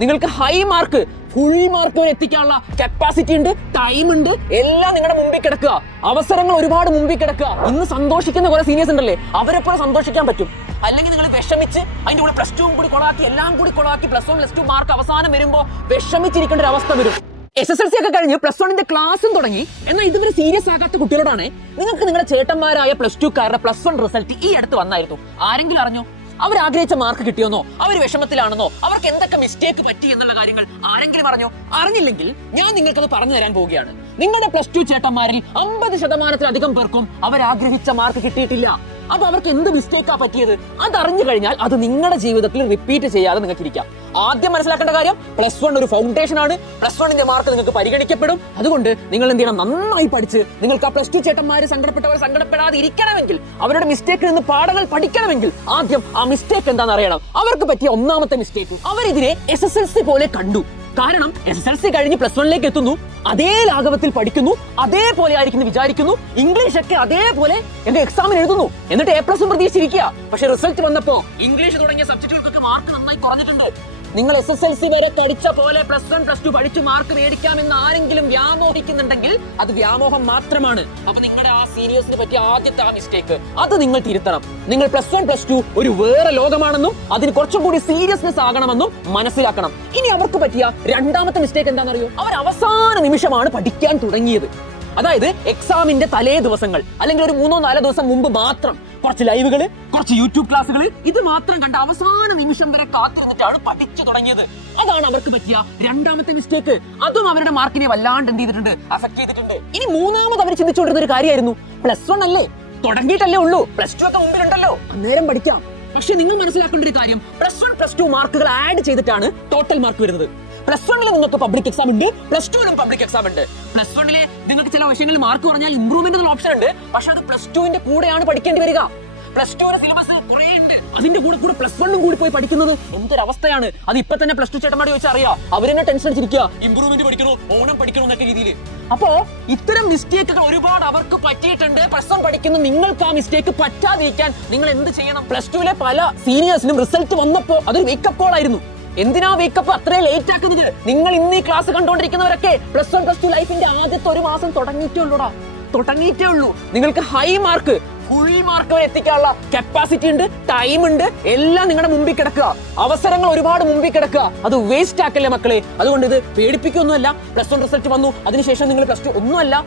നിങ്ങൾക്ക് high mark, full mark വരെ എത്തിക്കാനുള്ള കപ്പാസിറ്റി ഉണ്ട്, ടൈം ഉണ്ട്, എല്ലാം നിങ്ങളുടെ മുമ്പിൽ കിടക്കുക. അവസരങ്ങൾ ഒരുപാട് മുമ്പിൽ കിടക്കുക. ഇന്ന് സന്തോഷിക്കുന്ന കുറെ സീനിയേഴ്സ് ഉണ്ടല്ലേ, അവരെപ്പോലെ സന്തോഷിക്കാൻ പറ്റും. അല്ലെങ്കിൽ നിങ്ങൾ വിഷമിച്ച് അതിന്റെ കൂടെ പ്ലസ് 2 കൂടി കൊളാക്കി, എല്ലാം കൂടി കൊളാക്കി, പ്ലസ് 1 പ്ലസ് 2 മാർക്ക് അവസാനം വരുമ്പോൾ വിഷമിച്ചിരിക്കേണ്ട ഒരു അവസ്ഥ വരും. SSLC ഒക്കെ കഴിഞ്ഞ് പ്ലസ് 1ന്റെ ക്ലാസ്സും തുടങ്ങി. എന്നാൽ ഇതുവരെ സീരിയസ് ആകാത്ത കുട്ടികളോടാണ് നിങ്ങൾക്ക് നിങ്ങളുടെ ചേട്ടന്മാരായ പ്ലസ് 2കാരുടെ പ്ലസ് 1 റിസൾട്ട് ഈ അടുത്ത് വന്നായിരുന്നു. ആരെങ്കിലും അറിഞ്ഞോ? അവർ ആഗ്രഹിച്ച മാർക്ക് കിട്ടിയോന്നോ, അവർ വിഷമത്തിലാണെന്നോ, അവർക്ക് എന്തൊക്കെ മിസ്റ്റേക്ക് പറ്റി എന്നുള്ള കാര്യങ്ങൾ ആരെങ്കിലും അറിഞ്ഞോ? അറിഞ്ഞില്ലെങ്കിൽ ഞാൻ നിങ്ങൾക്കത് പറഞ്ഞു തരാൻ പോവുകയാണ്. നിങ്ങളുടെ പ്ലസ് 2 ചേട്ടന്മാരിൽ 50% പേർക്കും അവർ ആഗ്രഹിച്ച മാർക്ക് കിട്ടിയിട്ടില്ല. അപ്പൊ അവർക്ക് എന്ത് മിസ്റ്റേക്കാ പറ്റിയത്? അതറിഞ്ഞു കഴിഞ്ഞാൽ അത് നിങ്ങളുടെ ജീവിതത്തിൽ റിപ്പീറ്റ് ചെയ്യാതെ നിങ്ങൾക്ക് ഇരിക്കാം. ആദ്യം മനസ്സിലാക്കേണ്ട കാര്യം, പ്ലസ് 1 ഒരു ഫൗണ്ടേഷൻ ആണ്. പ്ലസ് 1ന്റെ മാർക്ക് നിങ്ങൾക്ക് പരിഗണിക്കപ്പെടും. അതുകൊണ്ട് നിങ്ങൾ എന്ത് ചെയ്യണം? നന്നായി പഠിച്ച് നിങ്ങൾക്ക് ആ പ്ലസ് 2 ചേട്ടന്മാര് സങ്കടപ്പെടാതെ ഇരിക്കണമെങ്കിൽ, അവരുടെ മിസ്റ്റേക്കിൽ നിന്ന് പാഠങ്ങൾ പഠിക്കണമെങ്കിൽ ആദ്യം ആ മിസ്റ്റേക്ക് എന്താണെന്ന് അറിയണം. അവർക്ക് പറ്റിയ ഒന്നാമത്തെ മിസ്റ്റേക്ക്, അവരിതിനെ SSLC പോലെ കണ്ടു. കാരണം SSLC കഴിഞ്ഞ് പ്ലസ് 1ലേക്ക് എത്തുന്നു, അതേ ലാഘവത്തിൽ പഠിക്കുന്നു, അതേപോലെ ആയിരിക്കും വിചാരിക്കുന്നു, ഇംഗ്ലീഷ് ഒക്കെ അതേപോലെ എന്റെ എക്സാമിന് എഴുതുന്നു, എന്നിട്ട് A+ പ്രതീക്ഷിച്ചിരിക്കുക. പക്ഷെ റിസൾട്ട് വന്നപ്പോ ഇംഗ്ലീഷ് തുടങ്ങിയ സബ്ജക്റ്റുകൾക്കൊക്കെ മാർക്ക് നന്നായി കുറഞ്ഞിട്ടുണ്ട്. നിങ്ങൾ SSLC വരെ പഠിച്ച പോലെ പ്ലസ് 1 പ്ലസ് 2 പഠിച്ച് മാർക്ക് മേടിക്കാമെന്ന് ആരെങ്കിലും വ്യാമോഹിക്കുന്നുണ്ടെങ്കിൽ അത് വ്യാമോഹം മാത്രമാണ്. അപ്പൊ നിങ്ങളുടെ ആ സീരിയസിന് പറ്റിയ ആദ്യത്തെ ആ മിസ്റ്റേക്ക് അത് നിങ്ങൾ തിരുത്തണം. നിങ്ങൾ പ്ലസ് 1 പ്ലസ് 2 ഒരു വേറെ ലോകമാണെന്നും അതിന് കുറച്ചും കൂടി സീരിയസ്നെസ് ആകണമെന്നും മനസ്സിലാക്കണം. ഇനി അവർക്ക് പറ്റിയ രണ്ടാമത്തെ മിസ്റ്റേക്ക് എന്താണെന്നറിയോ? അവർ അവസാന നിമിഷമാണ് പഠിക്കാൻ തുടങ്ങിയത്. അതായത് എക്സാമിന്റെ തലേ ദിവസങ്ങൾ അല്ലെങ്കിൽ ഒരു 3-4 ദിവസം മുമ്പ് മാത്രം കുറച്ച് ലൈവുകള്, കുറച്ച് യൂട്യൂബ് ക്ലാസ്സുകൾ, ഇത് മാത്രം കണ്ട് അവസാന നിമിഷം വരെ കാത്തിരുന്നിട്ടാണ് പഠിച്ചു തുടങ്ങിയത്. അതാണ് അവർക്ക് പറ്റിയ രണ്ടാമത്തെ മിസ്റ്റേക്ക്. അതും അവരുടെ മാർക്കിനെ വല്ലാണ്ട് എന്ത് ചെയ്തിട്ടുണ്ട്? അഫക്ട് ചെയ്തിട്ടുണ്ട്. ഇനി മൂന്നാമത് അവർ ചിന്തിച്ചുകൊണ്ടിരുന്ന ഒരു കാര്യമായിരുന്നു, പ്ലസ് 1 അല്ലേ, തുടങ്ങിയിട്ടല്ലേ ഉള്ളൂ, പ്ലസ് 2 ഒക്കെ മുമ്പിലുണ്ടല്ലോ, അന്നേരം പഠിക്കാം. പക്ഷെ നിങ്ങൾ മനസ്സിലാക്കേണ്ട ഒരു കാര്യം, പ്ലസ് 1 പ്ലസ് 2 മാർക്കുകൾ ആഡ് ചെയ്തിട്ടാണ് ടോട്ടൽ മാർക്ക് വരുന്നത്. പ്ലസ് 1 നിങ്ങൾക്ക് പബ്ലിക് എക്സാം ഉണ്ട്, പ്ലസ് 2 പബ്ലിക് എക്സാം ഉണ്ട്. പ്ലസ് 1 നിങ്ങൾക്ക് ചില വിഷയങ്ങളിൽ മാർക്ക് കുറഞ്ഞാൽ ഇംപ്രൂവ്മെന്റ് എന്നുള്ള ഓപ്ഷൻ ഉണ്ട്. പക്ഷെ അത് പ്ലസ് 2ന്റെ കൂടെയാണ് പഠിക്കേണ്ടി വരിക. പ്ലസ് 2 സിലബസ് കുറേ ഉണ്ട്, അതിന്റെ കൂടെ പ്ലസ് 1 കൂടി പോയി പഠിക്കുന്നത് എന്തൊരവസ്ഥയാണ്. അത് ഇപ്പൊ തന്നെ പ്ലസ് 2 ചേട്ടന്മാർ ചോദിച്ചാൽ അറിയാം, അവരെന്നെ ടെൻഷൻ അടിച്ചിരിക്കുക, ഇംപ്രൂവ്മെന്റ് പഠിക്കണോ, ഓണം പഠിക്കണോ എന്നൊക്കെ രീതിയിൽ. അപ്പോ ഇത്തരം മിസ്റ്റേക്കുകൾ ഒരുപാട് അവർക്ക് പറ്റിയിട്ടുണ്ട്. പ്ലസ് 1 പഠിക്കുന്ന നിങ്ങൾക്ക് ആ മിസ്റ്റേക്ക് പറ്റാതിരിക്കാൻ നിങ്ങൾ എന്ത് ചെയ്യണം? പ്ലസ് 2 പല സീനിയേഴ്സിനും റിസൾട്ട് വന്നപ്പോ അതൊരു വേക്കപ്പ് കോൾ ആയിരുന്നു. എന്തിനാ വേക്കപ്പ് അത്രയും ലേറ്റ് ആക്കുന്നത്? നിങ്ങൾ ഇന്ന് ഈ ക്ലാസ് കണ്ടുകൊണ്ടിരിക്കുന്നവരൊക്കെ പ്ലസ് 1 പ്ലസ് 2 ലൈഫിന്റെ ആദ്യത്തെ ഒരു മാസം തുടങ്ങിയിട്ടേ ഉള്ളൂ. നിങ്ങൾക്ക് ഹൈ മാർക്ക്, ഫുൾ മാർക്ക് വരെ എത്തിക്കാനുള്ള കപ്പാസിറ്റി ഉണ്ട്, ടൈം ഉണ്ട്, എല്ലാം നിങ്ങളുടെ മുമ്പിൽ കിടക്കുക. അവസരങ്ങൾ ഒരുപാട് മുമ്പിൽ കിടക്കുക. അത് വേസ്റ്റ് ആക്കല്ലേ മക്കളെ. അതുകൊണ്ട് ഇത് പേടിപ്പിക്കൊന്നുമല്ല. പ്ലസ് 1 റിസൾട്ട് വന്നു, അതിനുശേഷം നിങ്ങൾ പ്ലസ് 2 ഒന്നുമല്ല.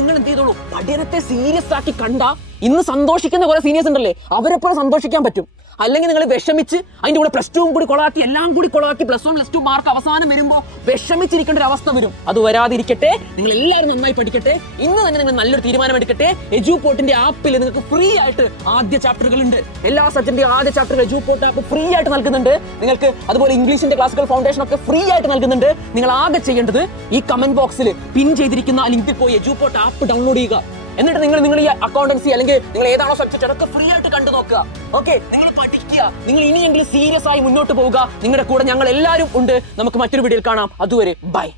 നിങ്ങൾ എന്ത് ചെയ്തോളൂ, പഠനത്തെ സീരിയസ് ആക്കി കണ്ട ഇന്ന് സന്തോഷിക്കുന്ന കുറെ സീനിയേഴ്സ് ഉണ്ടല്ലേ, അവരെപ്പോലെ സന്തോഷിക്കാൻ പറ്റും. അല്ലെങ്കിൽ നിങ്ങൾ വിഷമിച്ച് അതിന്റെ കൂടെ പ്ലസ് 2 കൂടി കൊളാക്കി, എല്ലാം കൂടി കൊളാക്കി, പ്ലസ് 1 പ്ലസ് 2 മാർക്ക് അവസാനം വരുമ്പോൾ വിഷമിച്ചിരിക്കേണ്ട ഒരു അവസ്ഥ വരും. അത് വരാതിരിക്കട്ടെ. നിങ്ങൾ എല്ലാവരും നന്നായി പഠിക്കട്ടെ. ഇന്ന് തന്നെ നിങ്ങൾ നല്ലൊരു തീരുമാനം എടുക്കട്ടെ. എജുപോർട്ടിന്റെ ആപ്പിൽ നിങ്ങൾക്ക് ഫ്രീ ആയിട്ട് ആദ്യ ചാപ്റ്ററുകൾ ഉണ്ട്. എല്ലാ സബ്ജക്റ്റിന്റെയും ആദ്യ ചാപ്റ്ററുകൾ എജുപോർട്ട് ആപ്പ് ഫ്രീ ആയിട്ട് നൽകുന്നുണ്ട് നിങ്ങൾക്ക്. അതുപോലെ ഇംഗ്ലീഷിന്റെ ക്ലാസിക്കൽ ഫൗണ്ടേഷൻ ഒക്കെ ഫ്രീ ആയിട്ട് നൽകുന്നുണ്ട്. നിങ്ങൾ ആകെ ചെയ്യേണ്ടത് ഈ കമന്റ് ബോക്സിൽ പിൻ ചെയ്തിരിക്കുന്ന ലിങ്കിൽ പോയി എജുപോർട്ട് ആപ്പ് ഡൗൺലോഡ് ചെയ്യുക. എന്നിട്ട് നിങ്ങൾ ഈ അക്കൗണ്ടൻസി അല്ലെങ്കിൽ നിങ്ങൾ ഏതാണോ സബ്ജക്റ്റ് അതൊക്കെ ഫ്രീ ആയിട്ട് കണ്ടു നോക്കുക. ഓക്കെ, നിങ്ങൾ പഠിക്കുക. നിങ്ങൾ ഇനിയെങ്കിലും സീരിയസ് ആയി മുന്നോട്ട് പോവുക. നിങ്ങളുടെ കൂടെ ഞങ്ങൾ എല്ലാവരും ഉണ്ട്. നമുക്ക് മറ്റൊരു വീഡിയോയിൽ കാണാം. അതുവരെ ബൈ.